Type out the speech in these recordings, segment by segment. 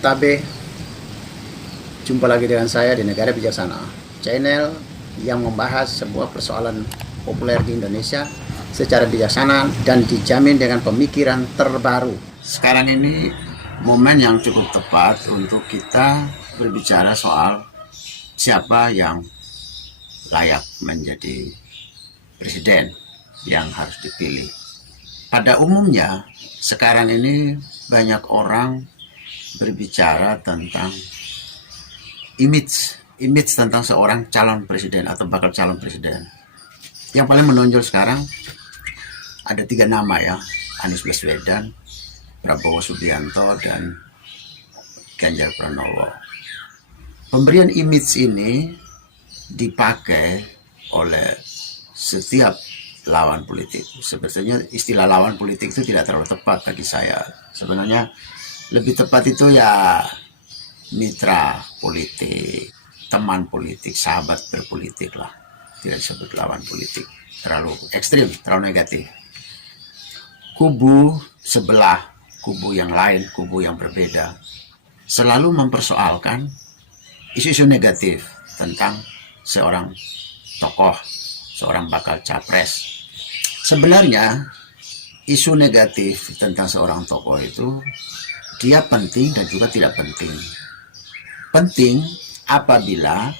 Tabe, jumpa lagi dengan saya di Negara Bijaksana, channel yang membahas sebuah persoalan populer di Indonesia secara bijaksana dan dijamin dengan pemikiran terbaru. Sekarang ini momen yang cukup tepat untuk kita berbicara soal siapa yang layak menjadi presiden yang harus dipilih. Pada umumnya, sekarang ini banyak orang berbicara tentang image tentang seorang calon presiden atau bakal calon presiden. Yang paling menonjol sekarang ada 3 nama ya, Anies Baswedan, Prabowo Subianto, dan Ganjar Pranowo. Pemberian image ini dipakai oleh setiap lawan politik. Sebetulnya istilah lawan politik itu tidak terlalu tepat bagi saya. Sebenarnya lebih tepat itu ya mitra politik, teman politik, sahabat berpolitik lah. Tidak disebut lawan politik. Terlalu ekstrim, terlalu negatif. Kubu sebelah, kubu yang lain, kubu yang berbeda, selalu mempersoalkan isu-isu negatif tentang seorang tokoh, seorang bakal capres. Sebenarnya isu negatif tentang seorang tokoh itu dia penting dan juga tidak penting. Penting apabila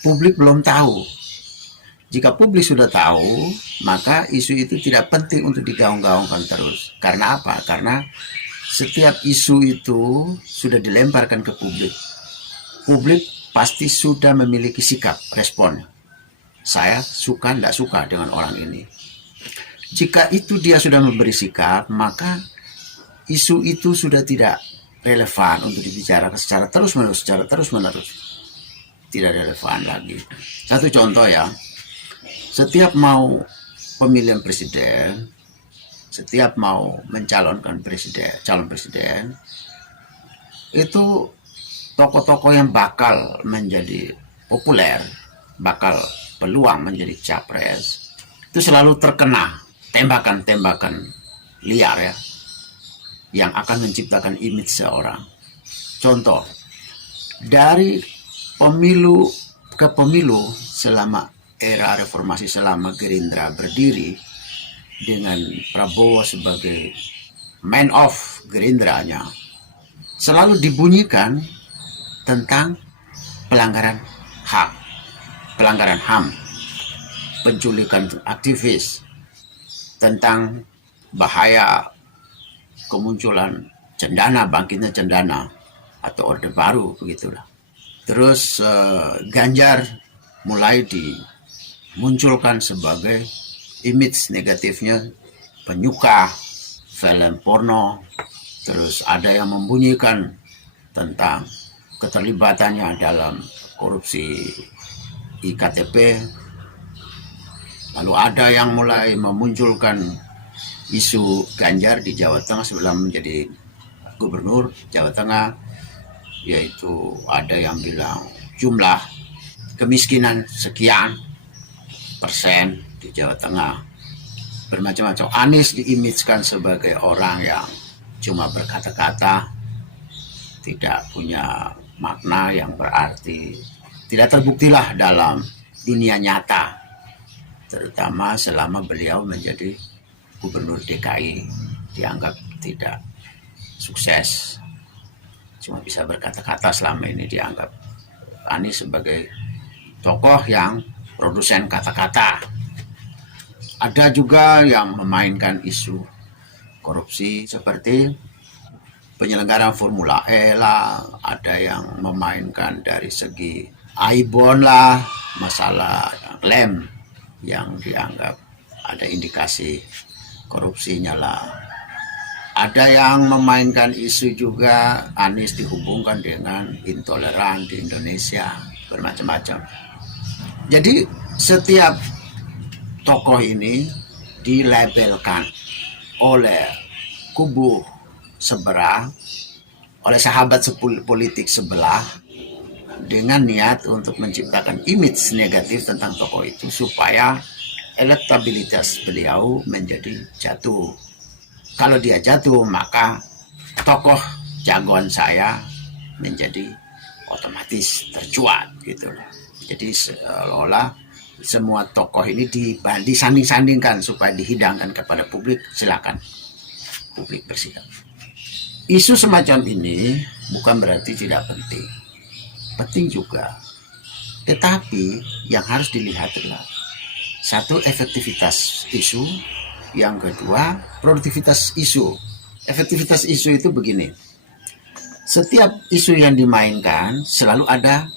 publik belum tahu. Jika publik sudah tahu, maka isu itu tidak penting untuk digaung-gaungkan terus. Karena apa? Karena setiap isu itu sudah dilemparkan ke publik. Publik pasti sudah memiliki sikap, respon. Saya suka, tidak suka dengan orang ini. Jika itu dia sudah memberi sikap, maka isu itu sudah tidak relevan untuk dibicarakan secara terus-menerus, tidak relevan lagi. Satu contoh ya, setiap mau pemilihan presiden, setiap mau mencalonkan calon presiden, itu tokoh-tokoh yang bakal menjadi populer, bakal peluang menjadi capres, itu selalu terkena tembakan-tembakan liar ya, yang akan menciptakan image seorang. Contoh, dari pemilu ke pemilu selama era reformasi, selama Gerindra berdiri dengan Prabowo sebagai man of Gerindranya, selalu dibunyikan tentang pelanggaran hak, pelanggaran HAM, penculikan aktivis, tentang bahaya kemunculan cendana, bangkitnya cendana atau orde baru begitulah. Terus Ganjar mulai dimunculkan sebagai image negatifnya penyuka film porno. Terus ada yang membunyikan tentang keterlibatannya dalam korupsi IKTP. Lalu ada yang mulai memunculkan isu Ganjar di Jawa Tengah sebelum menjadi gubernur Jawa Tengah, yaitu ada yang bilang jumlah kemiskinan sekian persen di Jawa Tengah, bermacam-macam. Anies diimajkan sebagai orang yang cuma berkata-kata, tidak punya makna yang berarti, tidak terbuktilah dalam dunia nyata, terutama selama beliau menjadi gubernur DKI, dianggap tidak sukses, cuma bisa berkata-kata. Selama ini dianggap Anies sebagai tokoh yang produsen kata-kata. Ada juga yang memainkan isu korupsi seperti penyelenggaraan Formula E lah, ada yang memainkan dari segi Aibon lah, masalah lem yang dianggap ada indikasi korupsinya lah. Ada yang memainkan isu juga Anies dihubungkan dengan intoleran di Indonesia, bermacam-macam. Jadi setiap tokoh ini dilabelkan oleh kubu seberang, oleh sahabat politik sebelah, dengan niat untuk menciptakan image negatif tentang tokoh itu supaya elektabilitas beliau menjadi jatuh. Kalau dia jatuh, maka tokoh jagoan saya menjadi otomatis tercuat gitu loh. Jadi seolah semua tokoh ini disanding-sandingkan supaya dihidangkan kepada publik. Silakan publik bersikap. Isu semacam ini bukan berarti tidak penting, penting juga. Tetapi yang harus dilihat adalah satu, efektivitas isu, yang kedua produktivitas isu. Efektivitas isu itu begini, setiap isu yang dimainkan selalu ada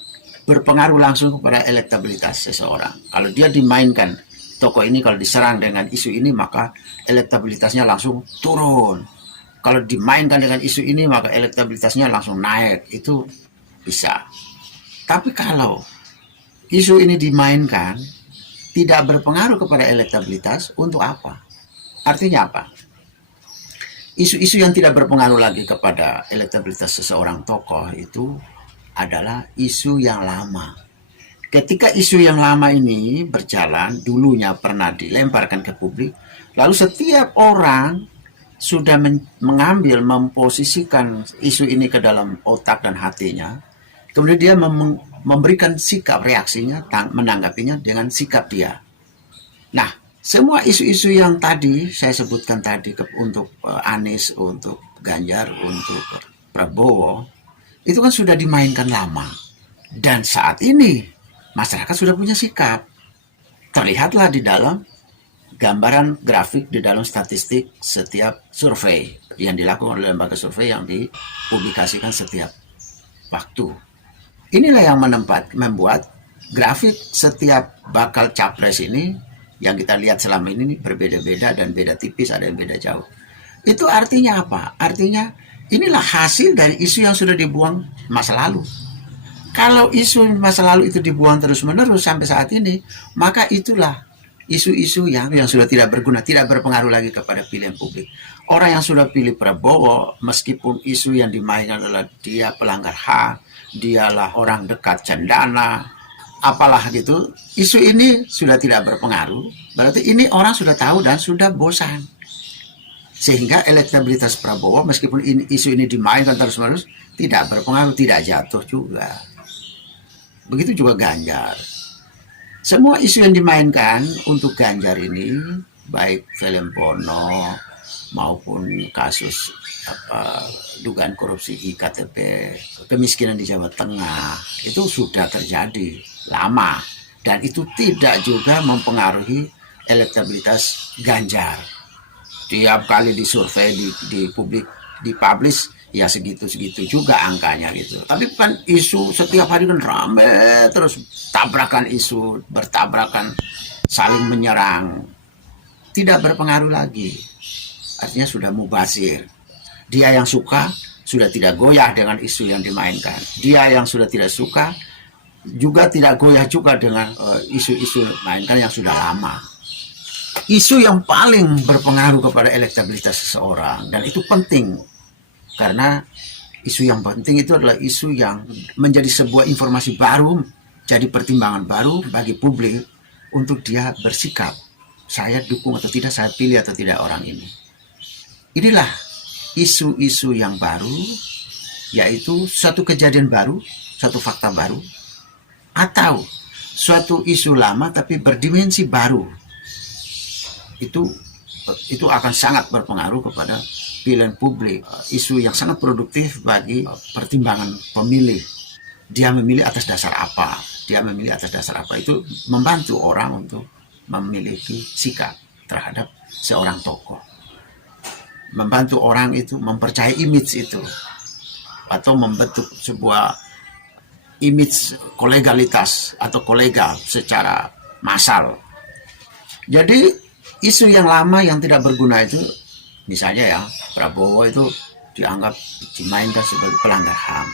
berpengaruh langsung kepada elektabilitas seseorang. Kalau dia dimainkan, tokoh ini kalau diserang dengan isu ini, maka elektabilitasnya langsung turun. Kalau dimainkan dengan isu ini, maka elektabilitasnya langsung naik. Itu bisa. Tapi kalau isu ini dimainkan tidak berpengaruh kepada elektabilitas, untuk apa? Artinya apa? Isu-isu yang tidak berpengaruh lagi kepada elektabilitas seseorang tokoh itu adalah isu yang lama. Ketika isu yang lama ini berjalan, dulunya pernah dilemparkan ke publik, lalu setiap orang sudah mengambil, memposisikan isu ini ke dalam otak dan hatinya, kemudian dia memberikan sikap, reaksinya, menanggapinya dengan sikap dia. Nah, semua isu-isu yang tadi saya sebutkan tadi, untuk Anies, untuk Ganjar, untuk Prabowo, itu kan sudah dimainkan lama. Dan saat ini masyarakat sudah punya sikap. Terlihatlah di dalam gambaran grafik, di dalam statistik setiap survei yang dilakukan oleh lembaga survei yang dipublikasikan setiap waktu. Inilah yang membuat grafik setiap bakal capres ini yang kita lihat selama ini berbeda-beda dan beda tipis, ada yang beda jauh. Itu artinya apa? Artinya inilah hasil dari isu yang sudah dibuang masa lalu. Kalau isu masa lalu itu dibuang terus-menerus sampai saat ini, maka itulah isu-isu yang sudah tidak berguna, tidak berpengaruh lagi kepada pilihan publik. Orang yang sudah pilih Prabowo, meskipun isu yang dimainkan adalah dia pelanggar HAM, dialah orang dekat cendana, apalah gitu, isu ini sudah tidak berpengaruh. Berarti ini orang sudah tahu dan sudah bosan. Sehingga elektabilitas Prabowo, meskipun isu ini dimainkan terus-menerus, tidak berpengaruh, tidak jatuh juga. Begitu juga Ganjar. Semua isu yang dimainkan untuk Ganjar ini, baik film porno maupun kasus dugaan korupsi IKTP, kemiskinan di Jawa Tengah, itu sudah terjadi lama. Dan itu tidak juga mempengaruhi elektabilitas Ganjar. Tiap kali disurvei, dipublish, ya segitu-segitu juga angkanya gitu. Tapi kan isu setiap hari kan rame terus, tabrakan isu, bertabrakan, saling menyerang, tidak berpengaruh lagi. Artinya sudah mubazir. Dia yang suka sudah tidak goyah dengan isu yang dimainkan. Dia yang sudah tidak suka juga tidak goyah juga dengan isu-isu mainkan yang sudah lama. Isu yang paling berpengaruh kepada elektabilitas seseorang, dan itu penting. Karena isu yang penting itu adalah isu yang menjadi sebuah informasi baru, jadi pertimbangan baru bagi publik untuk dia bersikap. Saya dukung atau tidak, saya pilih atau tidak orang ini. Inilah isu-isu yang baru, yaitu suatu kejadian baru, suatu fakta baru, atau suatu isu lama tapi berdimensi baru. Itu akan sangat berpengaruh kepada pilihan publik. Isu yang sangat produktif bagi pertimbangan pemilih. Dia memilih atas dasar apa? Dia memilih atas dasar apa? Itu membantu orang untuk memiliki sikap terhadap seorang tokoh. Membantu orang itu mempercayai image itu, atau membentuk sebuah image kolegalitas atau kolegal secara massal. Jadi isu yang lama yang tidak berguna itu, misalnya ya Prabowo itu dianggap dimainkan sebagai pelanggar HAM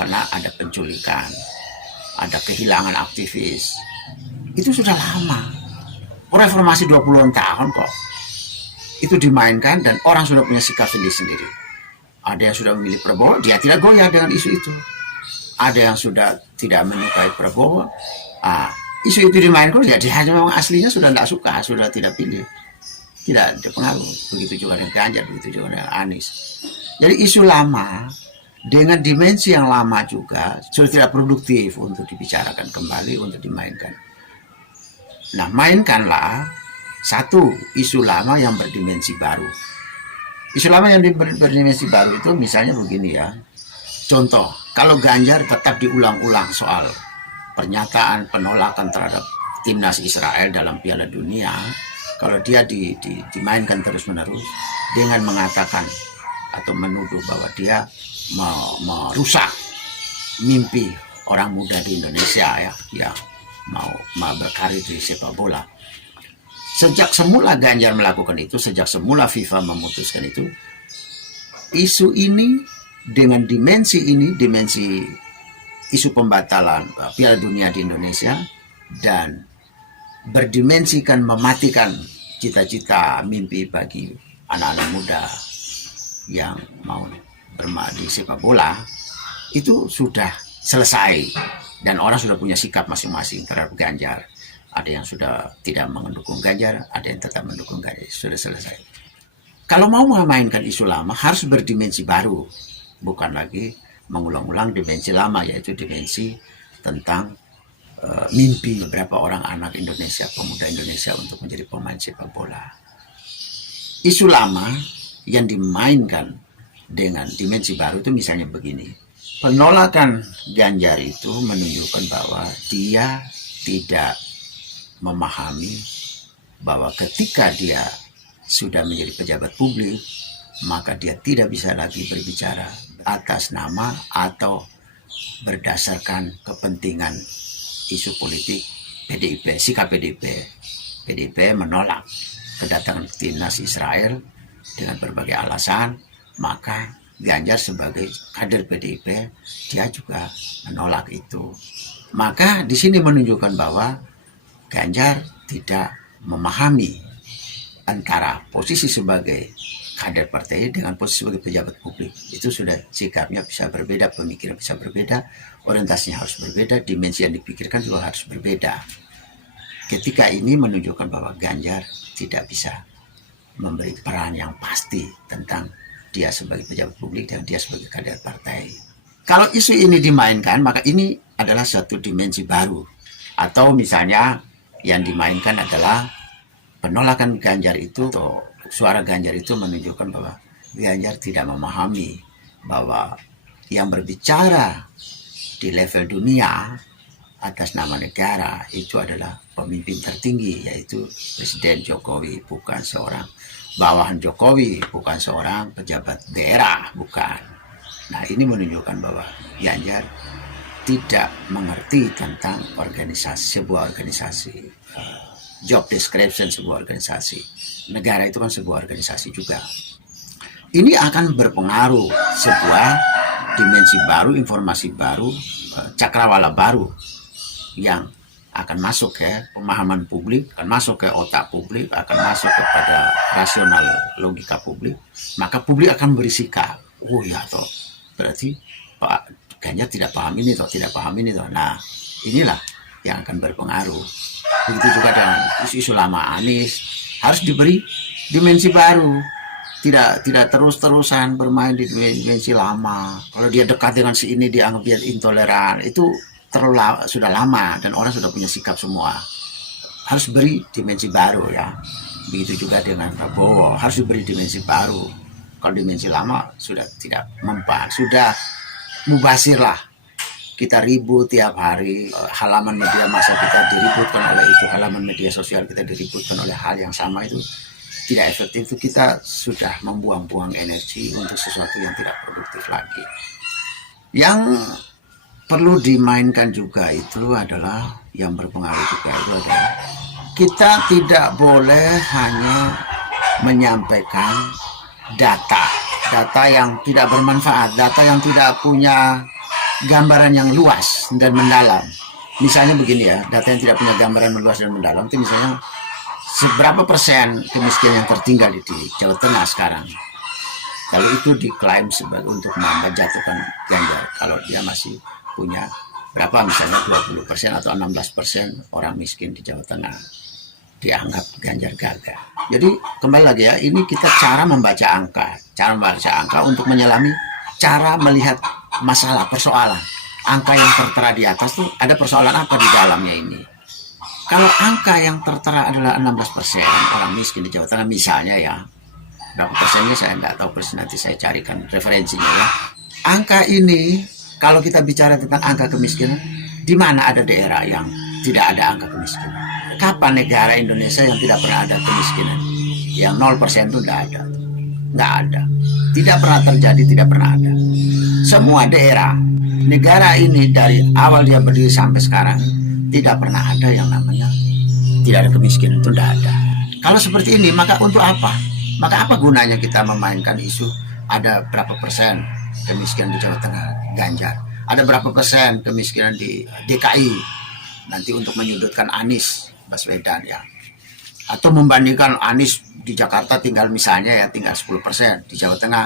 karena ada penculikan, ada kehilangan aktivis. Itu sudah lama, reformasi 20-an tahun kok. Itu dimainkan dan orang sudah punya sikap sendiri-sendiri. Ada yang sudah memilih Prabowo, dia tidak goyah dengan isu itu. Ada yang sudah tidak menyukai Prabowo, isu itu dimainkan, ya dia memang aslinya sudah tidak suka, sudah tidak pilih, tidak dipengaruhi. Begitu juga dengan Ganjar, begitu juga dengan Anies. Jadi isu lama dengan dimensi yang lama juga sudah tidak produktif untuk dibicarakan kembali, untuk dimainkan. Nah, mainkanlah satu isu lama yang berdimensi baru. Isu lama yang berdimensi baru itu misalnya begini ya. Contoh, kalau Ganjar tetap diulang-ulang soal pernyataan penolakan terhadap timnas Israel dalam Piala Dunia, kalau dia dimainkan terus-menerus dengan mengatakan atau menuduh bahwa dia merusak mimpi orang muda di Indonesia ya, yang mau berkarir di sepak bola. Sejak semula Ganjar melakukan itu, sejak semula FIFA memutuskan itu, isu ini dengan dimensi ini, dimensi isu pembatalan Piala Dunia di Indonesia dan berdimensikan mematikan cita-cita mimpi bagi anak-anak muda yang mau bermain di sepak bola, itu sudah selesai dan orang sudah punya sikap masing-masing terhadap Ganjar. Ada yang sudah tidak mendukung Ganjar, ada yang tetap mendukung Ganjar, sudah selesai. Kalau mau memainkan isu lama harus berdimensi baru, bukan lagi mengulang-ulang dimensi lama, yaitu dimensi tentang mimpi beberapa orang anak Indonesia, pemuda Indonesia untuk menjadi pemain sepak bola. Isu lama yang dimainkan dengan dimensi baru itu misalnya begini. Penolakan Ganjar itu menunjukkan bahwa dia tidak memahami bahwa ketika dia sudah menjadi pejabat publik, maka dia tidak bisa lagi berbicara atas nama atau berdasarkan kepentingan isu politik PDIP, sikap PDIP. PDIP menolak kedatangan timnas Israel dengan berbagai alasan, maka Ganjar sebagai kader PDIP, dia juga menolak itu. Maka di sini menunjukkan bahwa Ganjar tidak memahami antara posisi sebagai kader partai dengan posisi sebagai pejabat publik. Itu sudah sikapnya bisa berbeda, pemikiran bisa berbeda, orientasinya harus berbeda, dimensi yang dipikirkan juga harus berbeda. Ketika ini menunjukkan bahwa Ganjar tidak bisa memberi peran yang pasti tentang dia sebagai pejabat publik dan dia sebagai kader partai. Kalau isu ini dimainkan, maka ini adalah satu dimensi baru. Atau misalnya yang dimainkan adalah penolakan Ganjar itu, atau suara Ganjar itu menunjukkan bahwa Ganjar tidak memahami bahwa yang berbicara di level dunia atas nama negara itu adalah pemimpin tertinggi, yaitu Presiden Jokowi, bukan seorang bawahan Jokowi, bukan seorang pejabat daerah, bukan. Nah, ini menunjukkan bahwa Ganjar tidak mengerti tentang organisasi, sebuah organisasi, job description sebuah organisasi. Negara itu kan sebuah organisasi juga. Ini akan berpengaruh sebuah dimensi baru, informasi baru, cakrawala baru yang akan masuk ke pemahaman publik, akan masuk ke otak publik, akan masuk kepada rasional logika publik. Maka publik akan bersikap, oh ya toh, berarti Pak Ganjar tidak paham ini toh, tidak paham ini toh. Nah, inilah yang akan berpengaruh. Begitu juga dengan isu-isu lama Anies, harus diberi dimensi baru. Tidak terus-terusan bermain di dimensi lama. Kalau dia dekat dengan si ini dianggap dia intoleran, itu terlalu sudah lama dan orang sudah punya sikap semua. Harus beri dimensi baru ya. Begitu juga dengan Prabowo, harus diberi dimensi baru. Kalau dimensi lama sudah tidak mempan, sudah mubasir lah. Kita ribut tiap hari, halaman media massa kita diributkan oleh itu, halaman media sosial kita diributkan oleh hal yang sama, itu tidak efektif. Itu kita sudah membuang-buang energi untuk sesuatu yang tidak produktif lagi. Yang perlu dimainkan juga itu adalah, yang berpengaruh juga itu adalah, kita tidak boleh hanya menyampaikan data yang tidak bermanfaat, data yang tidak punya gambaran yang luas dan mendalam. Misalnya begini ya, data yang tidak punya gambaran luas dan mendalam itu misalnya seberapa persen kemiskinan yang tertinggal di Jawa Tengah sekarang. Kalau itu diklaim sebagai untuk menjatuhkan Ganjar, kalau dia masih punya berapa, misalnya 20% atau 16% orang miskin di Jawa Tengah, dianggap Ganjar gagal. Jadi kembali lagi ya, ini kita cara membaca angka untuk menyelami cara melihat masalah, persoalan. Angka yang tertera di atas tuh ada persoalan apa di dalamnya ini. Kalau angka yang tertera adalah 16% orang miskin di Jawa Tengah misalnya ya, berapa persennya saya nggak tahu persis, nanti saya carikan referensinya ya. Angka ini kalau kita bicara tentang angka kemiskinan, di mana ada daerah yang tidak ada angka kemiskinan? Kapan negara Indonesia yang tidak pernah ada kemiskinan? Yang 0% itu nggak ada. Nggak ada. Tidak pernah terjadi, tidak pernah ada. Semua daerah, negara ini dari awal dia berdiri sampai sekarang, tidak pernah ada yang namanya tidak ada kemiskinan, itu tidak ada. Kalau seperti ini, maka untuk apa? Maka apa gunanya kita memainkan isu ada berapa persen kemiskinan di Jawa Tengah, Ganjar? Ada berapa persen kemiskinan di DKI? Nanti untuk menyudutkan Anies Baswedan ya. Atau membandingkan Anies di Jakarta tinggal misalnya ya tinggal 10%, di Jawa Tengah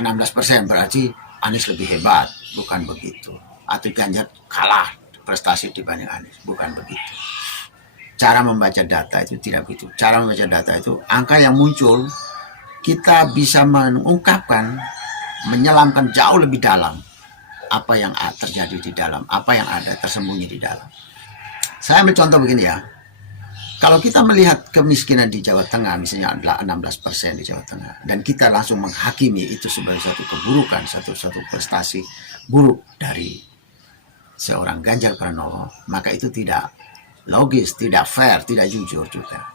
16%, berarti Anies lebih hebat. Bukan begitu. Atau Ganjar kalah prestasi dibanding Anies, bukan begitu. Cara membaca data itu tidak begitu. Cara membaca data itu angka yang muncul kita bisa mengungkapkan, menyelamkan jauh lebih dalam apa yang terjadi di dalam, apa yang ada tersembunyi di dalam. Saya ambil contoh begini ya. Kalau kita melihat kemiskinan di Jawa Tengah misalnya adalah 16% di Jawa Tengah, dan kita langsung menghakimi itu sebagai satu keburukan, satu prestasi buruk dari seorang Ganjar Pranowo, maka itu tidak logis, tidak fair, tidak jujur juga.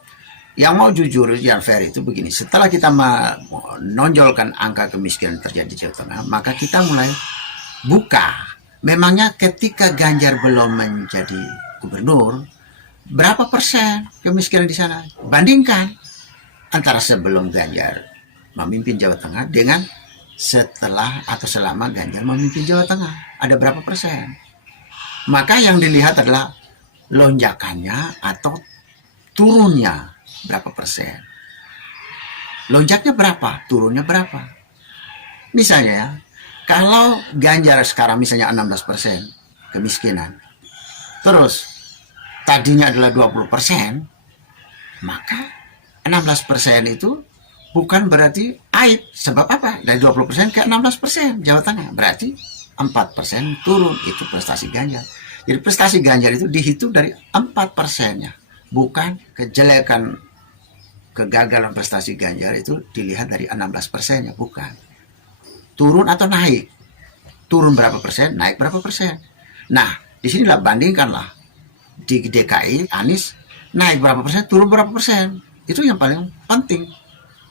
Yang mau jujur yang fair itu begini, setelah kita menonjolkan angka kemiskinan terjadi di Jawa Tengah, maka kita mulai buka. Memangnya ketika Ganjar belum menjadi gubernur, berapa persen kemiskinan di sana? Bandingkan antara sebelum Ganjar memimpin Jawa Tengah dengan setelah atau selama Ganjar memimpin Jawa Tengah. Ada berapa persen? Maka yang dilihat adalah lonjakannya atau turunnya berapa persen. Lonjaknya berapa, turunnya berapa. Misalnya ya, kalau Ganjar sekarang misalnya 16% kemiskinan, terus tadinya adalah 20%, maka 16% itu bukan berarti aib. Sebab apa? Dari 20% ke 16% Jawa Tengah, berarti 4% turun. Itu prestasi Ganjar. Jadi prestasi Ganjar itu dihitung dari 4%-nya, bukan kejelekan, kegagalan prestasi Ganjar itu dilihat dari 16%-nya, bukan. Turun atau naik, turun berapa persen, naik berapa persen. Nah, disinilah bandingkanlah di DKI Anies naik berapa persen, turun berapa persen. Itu yang paling penting,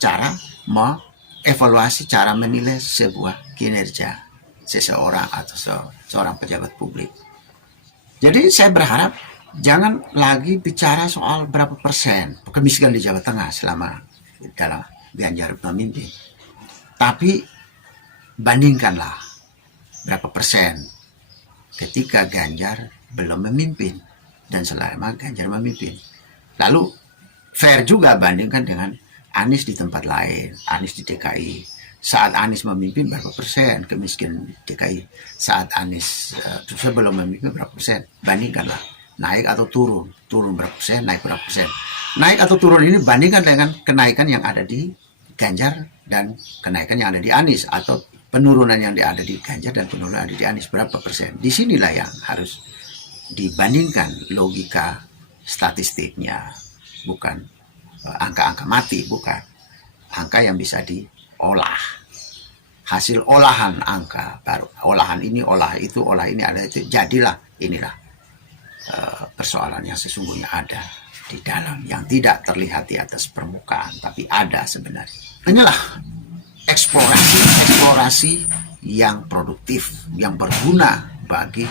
cara mengevaluasi, cara menilai sebuah kinerja seseorang atau seorang pejabat publik. Jadi saya berharap jangan lagi bicara soal berapa persen kemiskinan di Jawa Tengah selama dalam Ganjar memimpin, tapi bandingkanlah berapa persen ketika Ganjar belum memimpin dan selama Ganjar memimpin. Lalu fair juga bandingkan dengan Anies di tempat lain, Anies di DKI. Saat Anies memimpin berapa persen kemiskinan di DKI, saat Anies sebelum memimpin berapa persen, bandingkanlah. Naik atau turun, turun berapa persen, naik berapa persen. Naik atau turun ini bandingkan dengan kenaikan yang ada di Ganjar dan kenaikan yang ada di Anies, atau penurunan yang ada di Ganjar dan penurunan yang ada di Anies berapa persen. Disinilah yang harus dibandingkan logika statistiknya, bukan angka-angka mati, bukan angka yang bisa diolah, hasil olahan angka baru, olahan ini, olah itu, olah ini, ada itu, jadilah inilah persoalan yang sesungguhnya ada di dalam, yang tidak terlihat di atas permukaan tapi ada sebenarnya. Inilah eksplorasi yang produktif, yang berguna bagi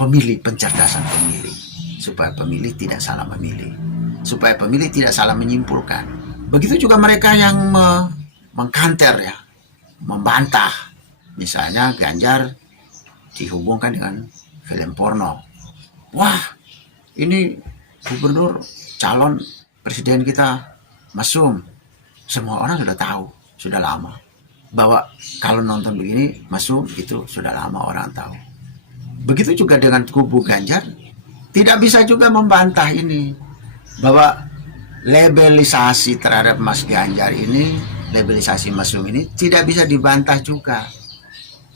pemilih, pencerdasan pemilih, supaya pemilih tidak salah memilih, supaya pemilih tidak salah menyimpulkan. Begitu juga mereka yang mengkanter ya, membantah, misalnya Ganjar dihubungkan dengan film porno. Wah, ini gubernur calon presiden kita mesum. Semua orang sudah tahu, sudah lama, bahwa kalau nonton begini mesum, itu sudah lama orang tahu. Begitu juga dengan kubu Ganjar, tidak bisa juga membantah ini, bahwa labelisasi terhadap Mas Ganjar ini, labelisasi mesum ini tidak bisa dibantah juga.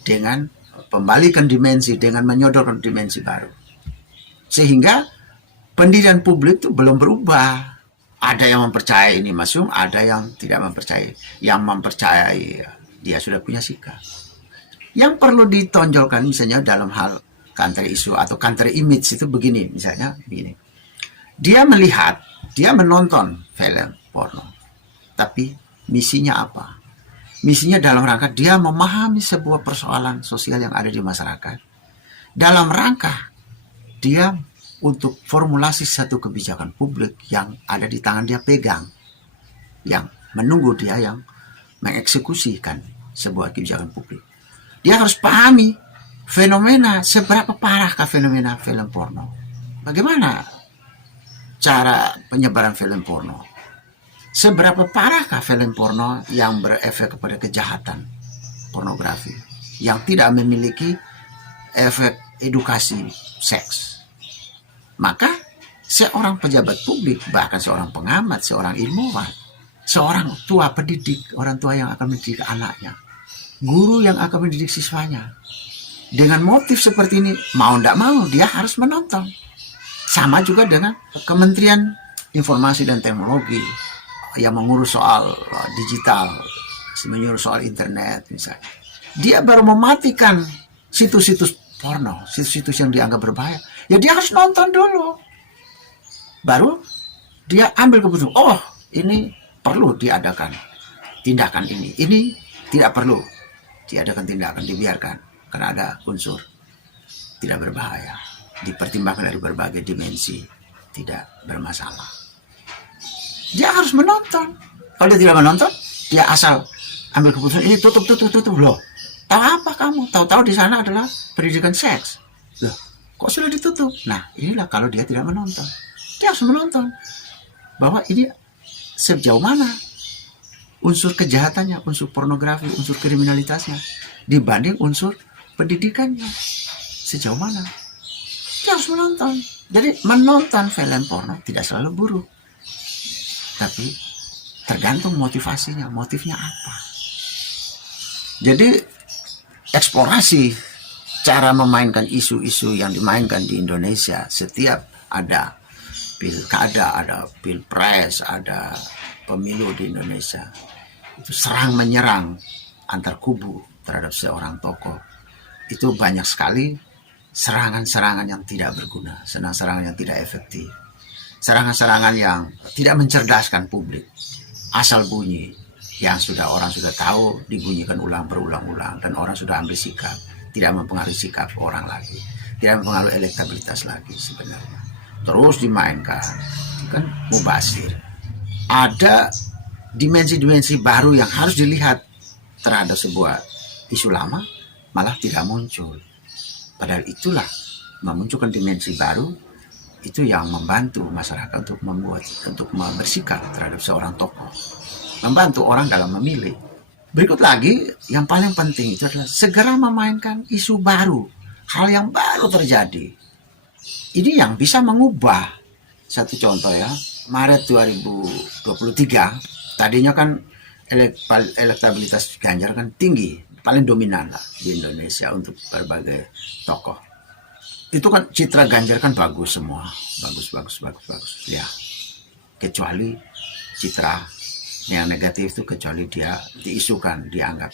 dengan pembalikan dimensi, dengan menyodorkan dimensi baru. Sehingga pendidikan publik itu belum berubah. Ada yang mempercayai ini masuk, ada yang tidak mempercayai. Yang mempercayai dia sudah punya sikap. Yang perlu ditonjolkan misalnya dalam hal counter isu atau counter image itu begini, misalnya begini. Dia melihat, dia menonton film porno. Tapi misinya apa? Misinya dalam rangka dia memahami sebuah persoalan sosial yang ada di masyarakat. Dalam rangka dia untuk formulasi satu kebijakan publik yang ada di tangan dia pegang. Yang menunggu dia yang mengeksekusikan sebuah kebijakan publik. Dia harus pahami fenomena, seberapa parahkah fenomena film porno. Bagaimana cara penyebaran film porno. Seberapa parahkah film porno yang berefek kepada kejahatan pornografi. Yang tidak memiliki efek edukasi seks. Maka seorang pejabat publik, bahkan seorang pengamat, seorang ilmuwan, seorang tua pendidik, orang tua yang akan mendidik anaknya, guru yang akan mendidik siswanya, dengan motif seperti ini, mau tidak mau dia harus menonton. Sama juga dengan Kementerian Informasi dan Teknologi yang mengurus soal digital, mengurus soal internet misalnya. Dia baru mematikan situs-situs porno, situs-situs yang dianggap berbahaya. Ya dia harus nonton dulu. Baru dia ambil keputusan, oh ini perlu diadakan tindakan ini. Ini tidak perlu diadakan tindakan, dibiarkan. Karena ada unsur tidak berbahaya. Dipertimbangkan dari berbagai dimensi, tidak bermasalah. Dia harus menonton. Kalau dia tidak menonton, dia asal ambil keputusan, ini tutup loh. Tahu apa kamu? Tahu-tahu di sana adalah pendidikan seks. Loh, kok sudah ditutup? Nah, inilah kalau dia tidak menonton. Dia harus menonton. Bahwa ini sejauh mana unsur kejahatannya, unsur pornografi, unsur kriminalitasnya dibanding unsur pendidikannya. Sejauh mana? Dia harus menonton. Jadi menonton film porno tidak selalu buruk. Tapi tergantung motivasinya, motifnya apa. Jadi eksplorasi cara memainkan isu-isu yang dimainkan di Indonesia, setiap ada pilkada, ada pilpres, ada pemilu di Indonesia, itu serang menyerang antar kubu terhadap seorang tokoh. Itu banyak sekali serangan-serangan yang tidak berguna, serangan-serangan yang tidak efektif, serangan-serangan yang tidak mencerdaskan publik, asal bunyi yang orang sudah tahu, dibunyikan berulang-ulang, dan orang sudah ambil sikap, tidak mempengaruhi sikap orang lagi, tidak mempengaruhi elektabilitas lagi sebenarnya. Terus dimainkan, kan mubazir. Ada dimensi-dimensi baru yang harus dilihat terhadap sebuah isu lama, malah tidak muncul. Padahal itulah memunculkan dimensi baru, itu yang membantu masyarakat untuk bersikap terhadap seorang tokoh, membantu orang dalam memilih. Berikut lagi yang paling penting itu adalah segera memainkan isu baru, hal yang baru terjadi. Ini yang bisa mengubah. Satu contoh ya, Maret 2023 tadinya kan elektabilitas Ganjar kan tinggi, paling dominan lah di Indonesia untuk berbagai tokoh. Itu kan citra Ganjar kan bagus semua, bagus ya. Kecuali citra yang negatif itu, kecuali dia diisukan, dianggap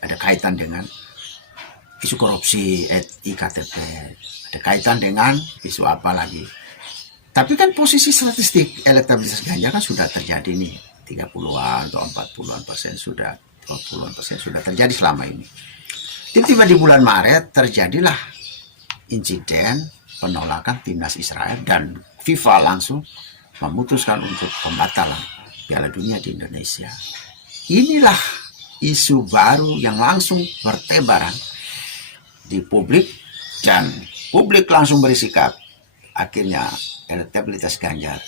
ada kaitan dengan isu korupsi, iktp, ada kaitan dengan isu apa lagi. Tapi kan posisi statistik elektabilitas Ganjar kan sudah terjadi nih, 30-an atau 40-an% sudah, 20-an% sudah terjadi selama ini. Tiba-tiba di bulan Maret terjadilah insiden penolakan timnas Israel dan FIFA langsung memutuskan untuk pembatalan Piala Dunia di Indonesia. Inilah isu baru yang langsung bertebaran di publik dan publik langsung bersikap. Akhirnya elektabilitas Ganjar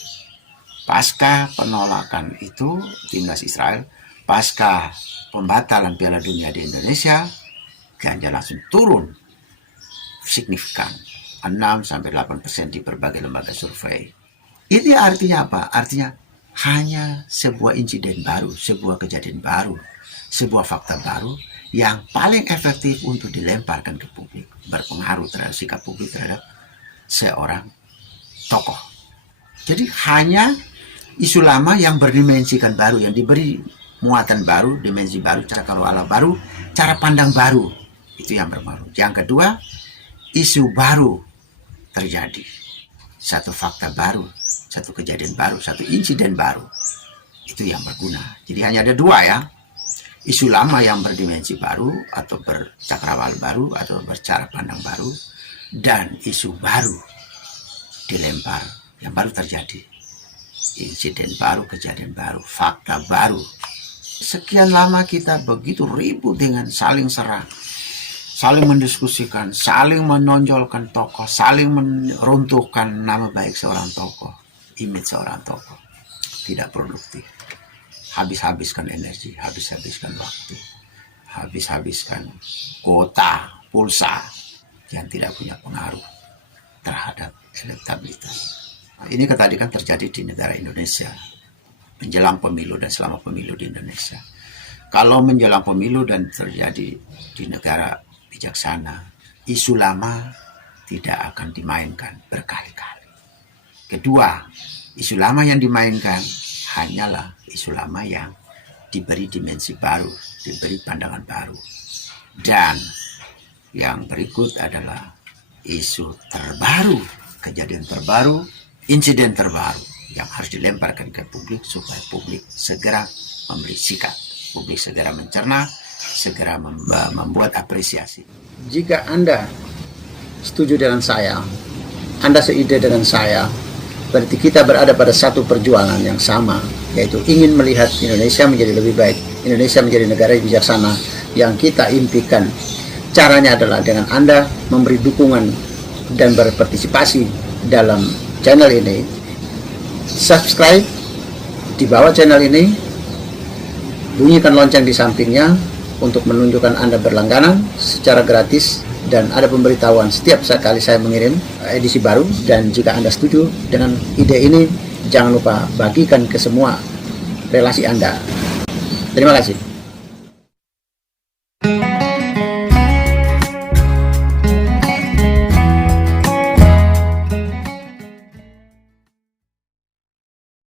pasca penolakan itu timnas Israel, pasca pembatalan Piala Dunia di Indonesia, Ganjar langsung turun signifikan 6-8% di berbagai lembaga survei. Ini artinya apa? Artinya hanya sebuah insiden baru, sebuah kejadian baru, sebuah fakta baru yang paling efektif untuk dilemparkan ke publik, berpengaruh terhadap sikap publik terhadap seorang tokoh. Jadi hanya isu lama yang berdimensikan baru, yang diberi muatan baru, dimensi baru, cakrawala baru, cara pandang baru, itu yang berpengaruh. Yang kedua, isu baru terjadi, satu fakta baru, satu kejadian baru, satu insiden baru, itu yang berguna. Jadi hanya ada dua ya, isu lama yang berdimensi baru atau bercakrawala baru atau bercara pandang baru, dan isu baru dilempar yang baru terjadi, insiden baru, kejadian baru, fakta baru. Sekian lama kita begitu ribut dengan saling serang, saling mendiskusikan, saling menonjolkan tokoh, saling meruntuhkan nama baik seorang tokoh, image seorang tokoh. Tidak produktif. Habis-habiskan energi, habis-habiskan waktu, habis-habiskan kuota, pulsa yang tidak punya pengaruh terhadap elektabilitas. Nah, ini tadi kan terjadi di negara Indonesia menjelang pemilu dan selama pemilu di Indonesia. Kalau menjelang pemilu dan terjadi di negara bijaksana, isu lama tidak akan dimainkan berkali-kali. Kedua, isu lama yang dimainkan hanyalah isu lama yang diberi dimensi baru, diberi pandangan baru. Dan yang berikut adalah isu terbaru, kejadian terbaru, insiden terbaru yang harus dilemparkan ke publik supaya publik segera memberi sikap, publik segera mencerna, segera membuat apresiasi. Jika Anda setuju dengan saya, Anda seide dengan saya, berarti kita berada pada satu perjuangan yang sama, yaitu ingin melihat Indonesia menjadi lebih baik, Indonesia menjadi negara yang bijaksana yang kita impikan. Caranya adalah dengan Anda memberi dukungan dan berpartisipasi dalam channel ini. Subscribe di bawah channel ini, bunyikan lonceng di sampingnya untuk menunjukkan Anda berlangganan secara gratis, dan ada pemberitahuan setiap kali saya mengirim edisi baru. Dan jika Anda setuju dengan ide ini, jangan lupa bagikan ke semua relasi Anda. Terima kasih.